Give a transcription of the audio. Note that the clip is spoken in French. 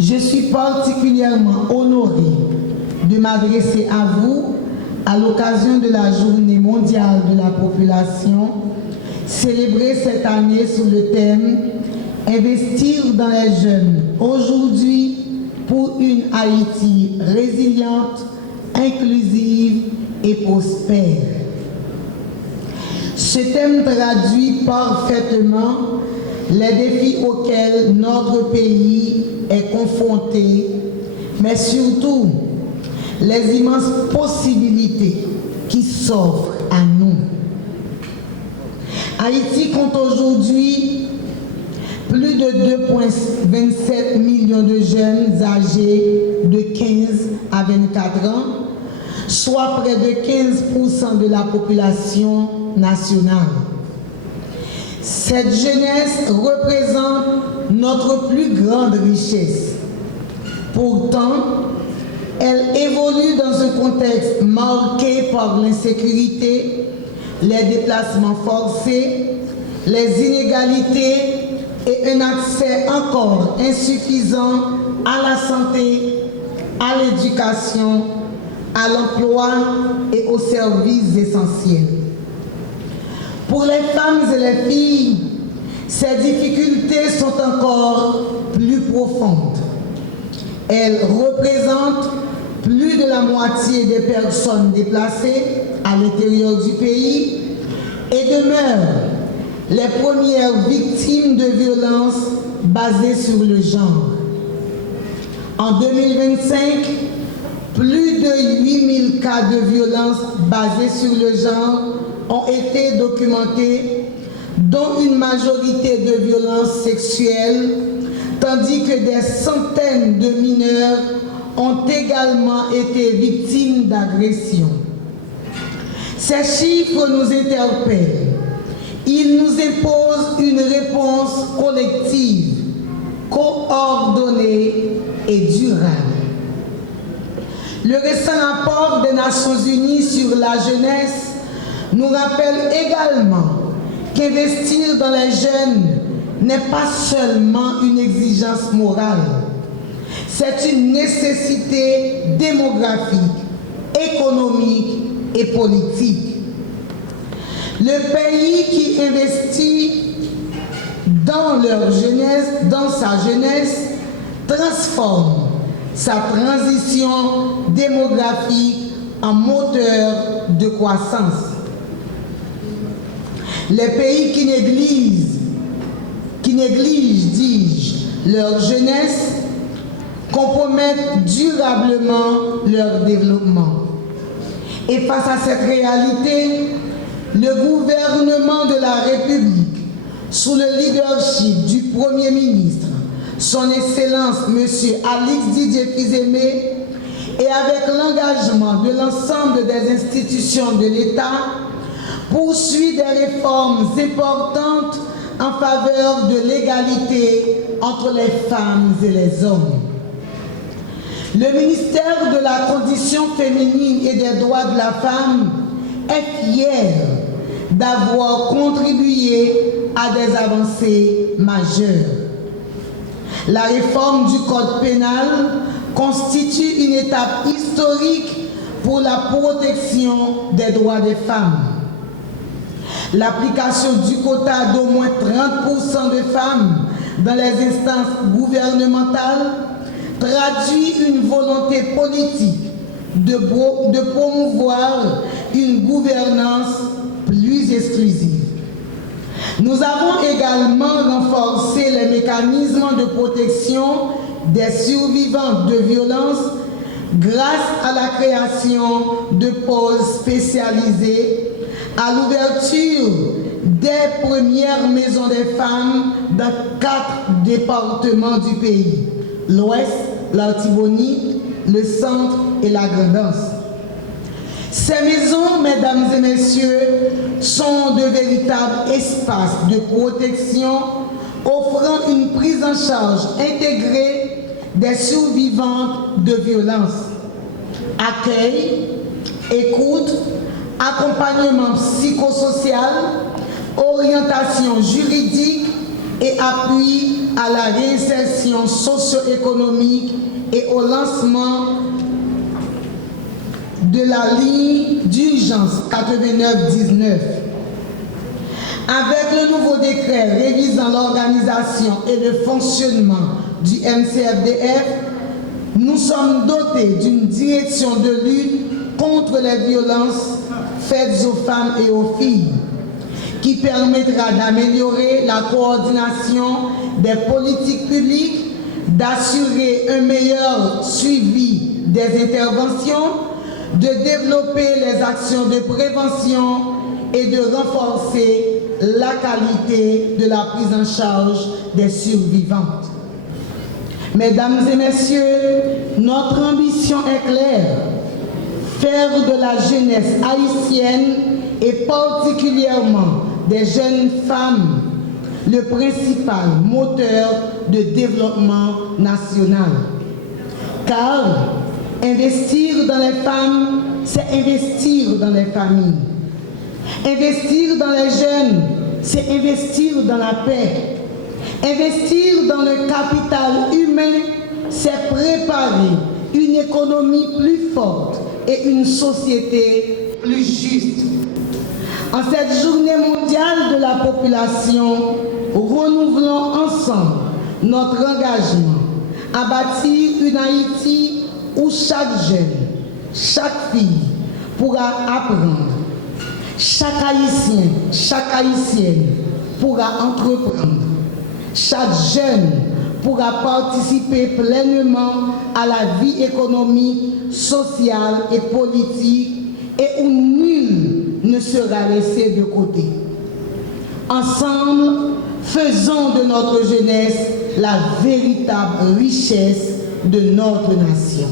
Je suis particulièrement honorée de m'adresser à vous à l'occasion de la Journée mondiale de la population, célébrée cette année sous le thème « Investir dans les jeunes aujourd'hui pour une Haïti résiliente, inclusive et prospère ». Ce thème traduit parfaitement les défis auxquels notre pays est confronté, mais surtout les immenses possibilités qui s'offrent à nous. Haïti compte aujourd'hui plus de 2,27 millions de jeunes âgés de 15 à 24 ans, soit près de 15% de la population nationale. Cette jeunesse représente notre plus grande richesse. Pourtant, elle évolue dans un contexte marqué par l'insécurité, les déplacements forcés, les inégalités et un accès encore insuffisant à la santé, à l'éducation, à l'emploi et aux services essentiels. Pour les femmes et les filles, ces difficultés sont encore plus profondes. Elles représentent plus de la moitié des personnes déplacées à l'intérieur du pays et demeurent les premières victimes de violences basées sur le genre. En 2025, plus de 8000 cas de violences basées sur le genre ont été documentés, dont une majorité de violences sexuelles, tandis que des centaines de mineurs ont également été victimes d'agressions. Ces chiffres nous interpellent. Ils nous imposent une réponse collective, coordonnée et durable. Le récent rapport des Nations Unies sur la jeunesse nous rappelle également qu'investir dans les jeunes n'est pas seulement une exigence morale, c'est une nécessité démographique, économique et politique. Le pays qui investit dans leur jeunesse, dans sa jeunesse, transforme sa transition démographique en moteur de croissance. Les pays qui négligent, dis-je, leur jeunesse, compromettent durablement leur développement. Et face à cette réalité, le gouvernement de la République, sous le leadership du Premier ministre, son Excellence M. Alix Didier Fils-Aimé, et avec l'engagement de l'ensemble des institutions de l'État, poursuit des réformes importantes en faveur de l'égalité entre les femmes et les hommes. Le ministère de la Condition féminine et des droits de la femme est fier d'avoir contribué à des avancées majeures. La réforme du Code pénal constitue une étape historique pour la protection des droits des femmes. L'application du quota d'au moins 30% de femmes dans les instances gouvernementales traduit une volonté politique de promouvoir une gouvernance plus exclusive. Nous avons également renforcé les mécanismes de protection des survivantes de violences grâce à la création de pôles spécialisés, à l'ouverture des premières maisons des femmes dans 4 départements du pays, l'Ouest, l'Artibonite, le Centre et la Grand'Anse. Ces maisons, mesdames et messieurs, sont de véritables espaces de protection offrant une prise en charge intégrée des survivantes de violences. Accueil, écoute, accompagnement psychosocial, orientation juridique et appui à la réinsertion socio-économique et au lancement de la ligne d'urgence 8919. Avec le nouveau décret révisant l'organisation et le fonctionnement du MCFDF, nous sommes dotés d'une direction de lutte contre les violences faites aux femmes et aux filles, qui permettra d'améliorer la coordination des politiques publiques, d'assurer un meilleur suivi des interventions, de développer les actions de prévention et de renforcer la qualité de la prise en charge des survivantes. Mesdames et messieurs, notre ambition est claire: faire de la jeunesse haïtienne et particulièrement des jeunes femmes le principal moteur de développement national. Car investir dans les femmes, c'est investir dans les familles. Investir dans les jeunes, c'est investir dans la paix. Investir dans le capital humain, c'est préparer une économie plus forte et une société plus juste. En cette journée mondiale de la population, renouvelons ensemble notre engagement à bâtir une Haïti où chaque jeune, chaque fille pourra apprendre, chaque Haïtien, chaque Haïtienne pourra entreprendre, chaque jeune pourra participer pleinement à la vie économique, sociale et politique et où nul ne sera laissé de côté. Ensemble, faisons de notre jeunesse la véritable richesse de notre nation.